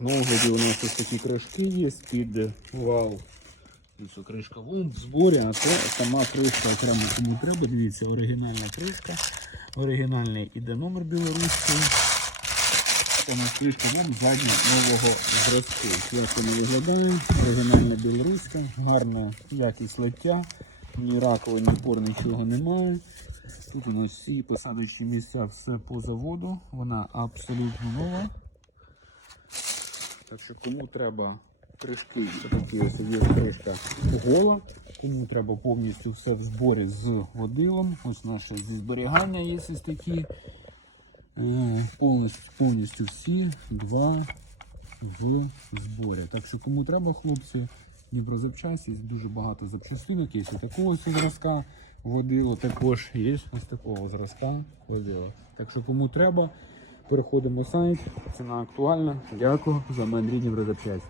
На огляді у нас ось такі кришки є під вал. Ось кришка вон в зборі, а це сама кришка окремо кому треба. Дивіться, оригінальна кришка. Оригінальний іде номер білоруський. Нас кришка вон задня нового зразку. Як вона виглядає? Оригінальна білоруська, гарна якість лиття, ні раковин, ні пор, нічого немає. Тут у нас всі посадочні місця, все по заводу. Вона абсолютно нова. Так що кому треба кришки, такі ось є кришка гола, кому треба повністю все в зборі з водилом. Ось наше зі зберігання є ось такі. Е, Повністю, повністю всі два в зборі. Так що кому треба, хлопці, Дніпрозапчасті, дуже багато запчастинок, є ось такого зразка водило, також є ось такого зразка водило. Так що кому треба, переходимо на сайт, ціна актуальна. Дякую за мене Дніпрозапчасть.